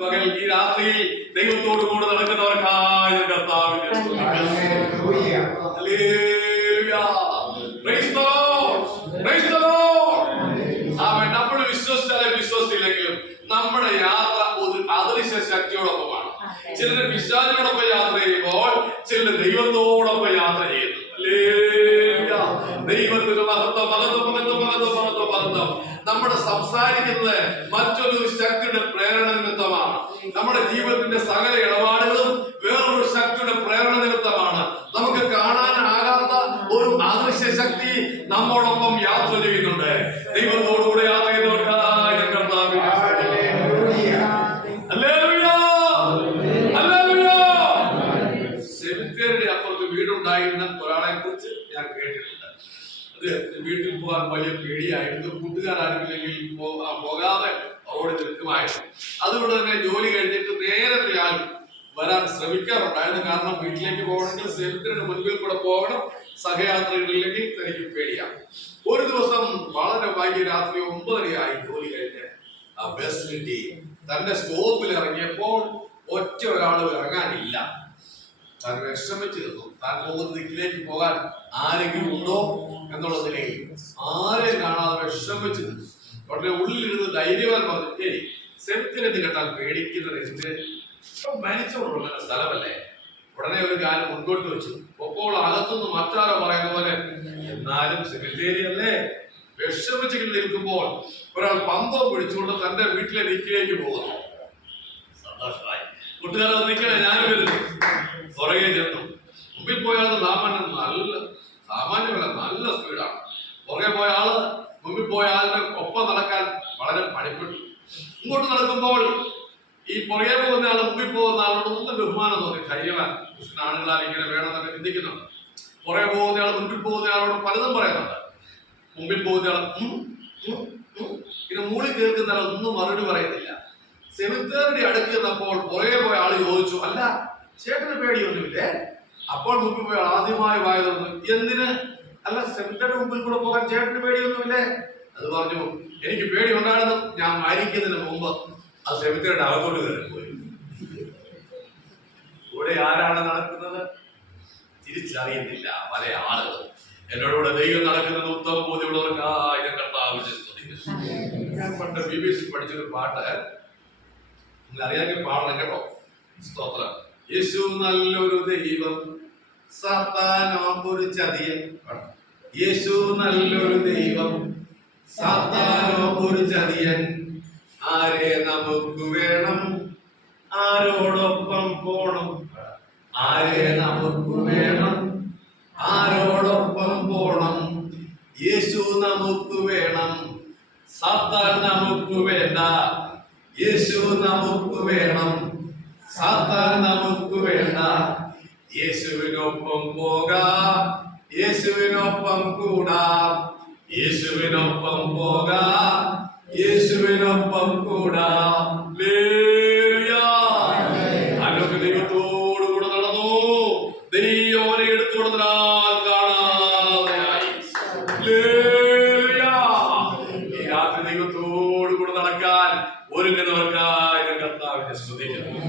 പകൽ ഈ രാത്രിയിൽ ദൈവത്തോട് കൂടെ നടക്കുന്നവർക്കായ കർത്താവിന്റെ. നമ്മൾ വിശ്വസിച്ചാലും വിശ്വസിച്ചില്ലെങ്കിലും നമ്മുടെ യാത്ര ഒരു അദൃശ്യ ശക്തിയോടൊപ്പമാണ്. ചിലർ പിശാചിനോടൊപ്പം യാത്ര ചെയ്യുമ്പോൾ ചിലർ ദൈവത്തോടൊപ്പം യാത്ര ചെയ്യുന്നു. ഹല്ലേലൂയ. ദൈവത്തിന് മഹത്വം മഹത്വം മഹത്വം മഹത്വം മഹത്വം മഹത്വം. നമ്മുടെ സംസാരിക്കുന്നത് മറ്റൊരു ശക്തിയുടെ നമ്മുടെ ജീവിതത്തിന്റെ സകല ഇടപാടുകളും വേറൊരു ശക്തിയുടെ പ്രേരണ നിമിത്തമാണ്. നമുക്ക് കാണാനാകാത്ത ഒരു അദൃശ്യ ശക്തി നമ്മോടൊപ്പം യാത്ര ചെയ്യുന്നുണ്ട്. ദൈവത്തോടുകൂടെ യാത്ര ചെയ്തവർക്ക് കുറിച്ച് ഞാൻ കേട്ടിട്ടുണ്ട്. അത് വീട്ടിൽ പോകാൻ വലിയ പേടിയായിരുന്നു. കൂട്ടുകാരായിരുന്നില്ലെങ്കിൽ പോകാതെ അവിടെ നിൽക്കുമായിരുന്നു. അതുകൊണ്ട് തന്നെ ജോലി കഴിഞ്ഞിട്ട് നേരത്തെ ആൾ വരാൻ ശ്രമിക്കാറുണ്ടായിരുന്നു കാരണം വീട്ടിലേക്ക് പോകണമെങ്കിൽ സെമിത്തേരിയുടെ മുൻപിൽ കൂടെ പോകണം. സഹയാത്രകളില്ലെങ്കിൽ തനിക്ക് പേടിയാണ് ഒരു ദിവസം വളരെ വൈകി രാത്രി ഒമ്പതരയായി ജോലി കഴിഞ്ഞ് ആ ബസ് കിട്ടി. തന്റെ സ്റ്റോപ്പിൽ ഇറങ്ങിയപ്പോൾ ഒറ്റ ഒരാൾ ഇറങ്ങാനില്ല. താൻ വിഷമിച്ചു നിന്നു താൻ പോകുന്ന ദിക്കിലേക്ക് പോകാൻ ആരെങ്കിലും ഉണ്ടോ എന്നുള്ള നിലയിൽ ആരെയും കാണാതെ വിഷമിച്ചു നിന്നു ഉടനെ ഉള്ളിലിരുന്ന് ധൈര്യവാൻ പറഞ്ഞു ഏയ് സെമിത്തിനെന്ന് കേട്ടാൽ പേടിക്കുന്നത് എന്ത് ഇപ്പൊ സ്ഥലമല്ലേ? ഉടനെ ഒരു കാലം മുൻപോട്ട് വെച്ചു. അപ്പോൾ അകത്തുനിന്ന് മറ്റാരോ പറയുന്ന പോലെ എന്നാലും സെമിത്തേരി അല്ലേ വിഷമിച്ച് നിൽക്കുമ്പോൾ ഒരാൾ പന്തം പിടിച്ചുകൊണ്ട് തന്റെ വീട്ടിലെ വീട്ടിലേക്ക് പോകുന്നു. സന്തോഷമായി. കൂട്ടുകാരെ നിൽക്കണേ ഞാനും വരുന്നു പുറകെ ചെന്നു. മുമ്പിൽ പോയാൽ സാമാന്യം നല്ല സാമാന്യമല്ല നല്ല സ്പീഡാണ്. പുറകെ പോയ ആൾ മുമ്പിൽ പോയ ആളുടെ ഒപ്പം നടക്കാൻ വളരെ പണിപ്പെട്ടു ഇങ്ങോട്ട് നടക്കുമ്പോൾ ഈ പുറകെ പോകുന്ന ആൾ മുമ്പിൽ പോകുന്ന ആളോട് നല്ല ബഹുമാനം തോന്നി. കഴിയണം കൃഷ്ണ ആളുകളാൽ ഇങ്ങനെ വേണമെന്നൊക്കെ ചിന്തിക്കുന്നുണ്ട് പുറകെ പോകുന്ന ആൾ മുൻപിൽ പോകുന്ന ആളോട് പലതും പറയുന്നുണ്ട്. മുമ്പിൽ പോകുന്ന ആൾ. ഇങ്ങനെ മൂളി കേൾക്കുന്ന ആൾ ഒന്നും മറുപടി പറയുന്നില്ല. സെമിത്തേറിന്റെ അടുത്ത് വന്നപ്പോൾ പുറകെ പോയ ആൾ ചോദിച്ചു അല്ല ചേട്ടന് പേടിയൊന്നുമില്ലേ? അപ്പോൾ മുമ്പിൽ പോയ ആദ്യമായി വായതൊന്നും എന്തിന്? അല്ല സെമിത്തേറിന്റെ മുമ്പിൽ കൂടെ പോകാൻ ചേട്ടന് പേടിയൊന്നുമില്ലേ? അത് പറഞ്ഞു എനിക്ക് പേടി ഉണ്ടായിരുന്നു ഞാൻ മരിക്കുന്നതിന് മുമ്പ് ആ സെമിത്തേറിന്റെ അകത്തോട്ട് കയറി പോയി. ഇവിടെ ആരാണ് നടക്കുന്നത്? തിരിച്ചറിയുന്നില്ല പല ആളുകൾ. എന്നോടുകൂടെ ദൈവം നടക്കുന്നത് ഉത്തമ ബോധ്യമുള്ളവർക്ക് ആയിരം കർത്താവ് ഞാൻ പണ്ട് ബി ബി സി പഠിച്ചൊരു പാട്ട്. അറിയാമെങ്കിൽ പാടണം കേട്ടോ. സ്തോത്രം. യേശു നല്ലൊരു ദൈവം സാത്താനോ ഒരു ചതിയൻ. യേശു നല്ലൊരു ദൈവം. സാത്താനോ ഒരു ചതിയൻ. ആരെ നമുക്ക് വേണം? ആരോടൊപ്പം പോണം? ആരെ നമുക്ക് വേണം? ആരോടൊപ്പം പോണം? യേശു നമുക്ക് വേണം. സാത്താൻ നമുക്ക് വേണ്ട. യേശു നമുക്ക് വേണം. സാത്താൻ നമുക്ക് വേണ്ട. യേശുവിനൊപ്പം പോകാം. യേശുവിനൊപ്പം കൂടാം യേശുവിനൊപ്പം പോകാം യേശുവിനൊപ്പം കൂടാം